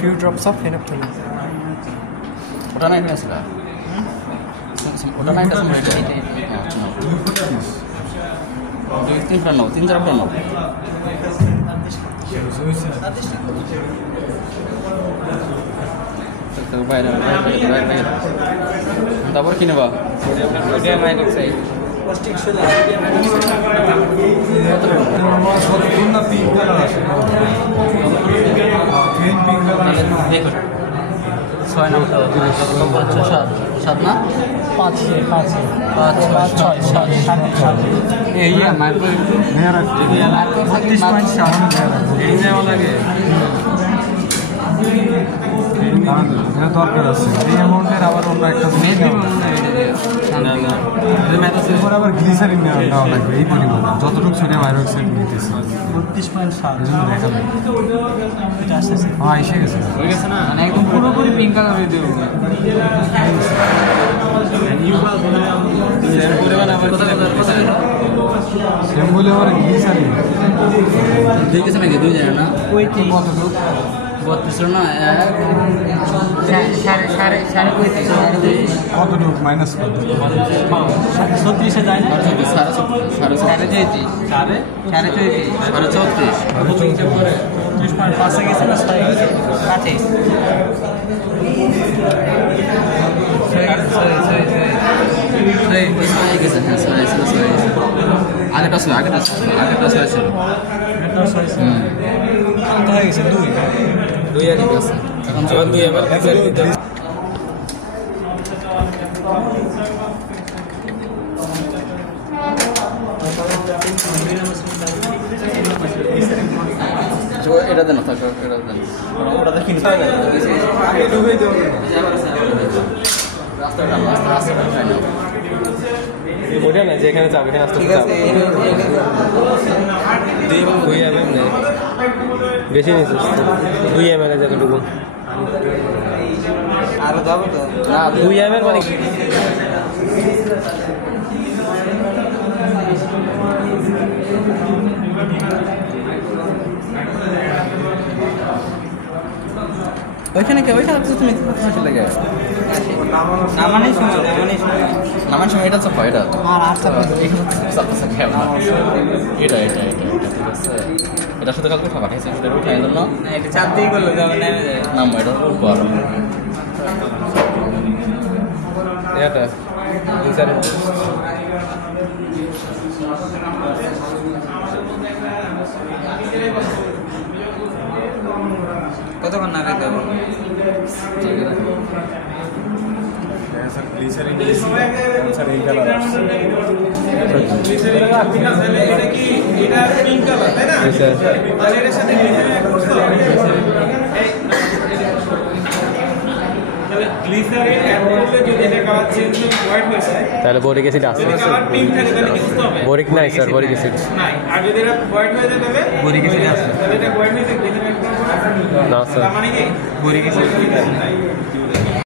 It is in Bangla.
Few drops of phenolphthalein. ওটা নাইট আছে না ওটা নাইট আছে না দুই তিন ফ্রান নাও তিন চার ফ্রান নাও বাইরে তারপর কি নেবা ছয় না সাত না পাঁচ পাঁচ পাঁচ ছয় সাত সাত এই মাইক্রো লাগে দরকার আছে এই অ্যামাউন্টের আবার অন্য একটা আবার গ্লিসারিন নেওয়া লাগবে এই পরিমাণ যতটুকু সোডিয়াম হাইড্রোক্সাইড নিতেছে 32.7 এই জন্য দেখা যায় এটা আসছে হ্যাঁ এসে গেছে হয়ে গেছে না মানে একদম পুরোপুরি পিঙ্ক কালার হয়ে দেব শ্যাম্পুলে আবার গ্লিসারিন দেখেছ নাকি দুই জায়গা না ওই কি কতটুকু 32 না সাড়ে কতটুকু মাইনাস কত 36 এ যায় সাড়ে 30 গেছে না 30 আগেটা ছিল হয়ে গেছে দুই আগে গেছে এখন যখন দুই আবার এটা দেন থাকো এটা দেন ওটা দেখি না আগে ডুবে দাও রাস্তাটা খাই না ওটা না যেখানে যাবে এখানে আসতে হবে দুই এমএম নেই বেশি নিয়েছিস 2 এমএল এর যতটুকু আরো যাবে তো না 2 এমএল মানে ওইখানে তো তুমি চলে গেছো নামানোর সময় এটা চাপা এটা আর চাপা এটা ঠিক আছে এটার সাথে কালকে খাবার খাইছে সেটা উঠাই দিল না এটা চাপ দিয়ে করলে যাবে না নাম এটা করবো আর এটা কতক্ষণ নাগাদ দেবো গ্লিসারিন স্যার এই কালার আসছে এটা কি এটা পিঙ্ক কালার তাই না তাহলে এর সাথে গ্লিসারিন অ্যাড করছো তাহলে গ্লিসারিন অ্যাড করলে যদি এটা কালার চেঞ্জ হয়ে হোয়াইট হয়ে যায় তাহলে বোরিক অ্যাসিড আছে যদি কালার পিঙ্ক থাকে তাহলে কি বুঝতে হবে বোরিক নাই স্যার বোরিক অ্যাসিড নাই আর যদি এটা হোয়াইট হয়ে যায় তাহলে বোরিক অ্যাসিড আছে তাহলে এটা হোয়াইট হয়ে যায় গ্লিসারিন অ্যাড করব না স্যার তার মানে কি বোরিক অ্যাসিড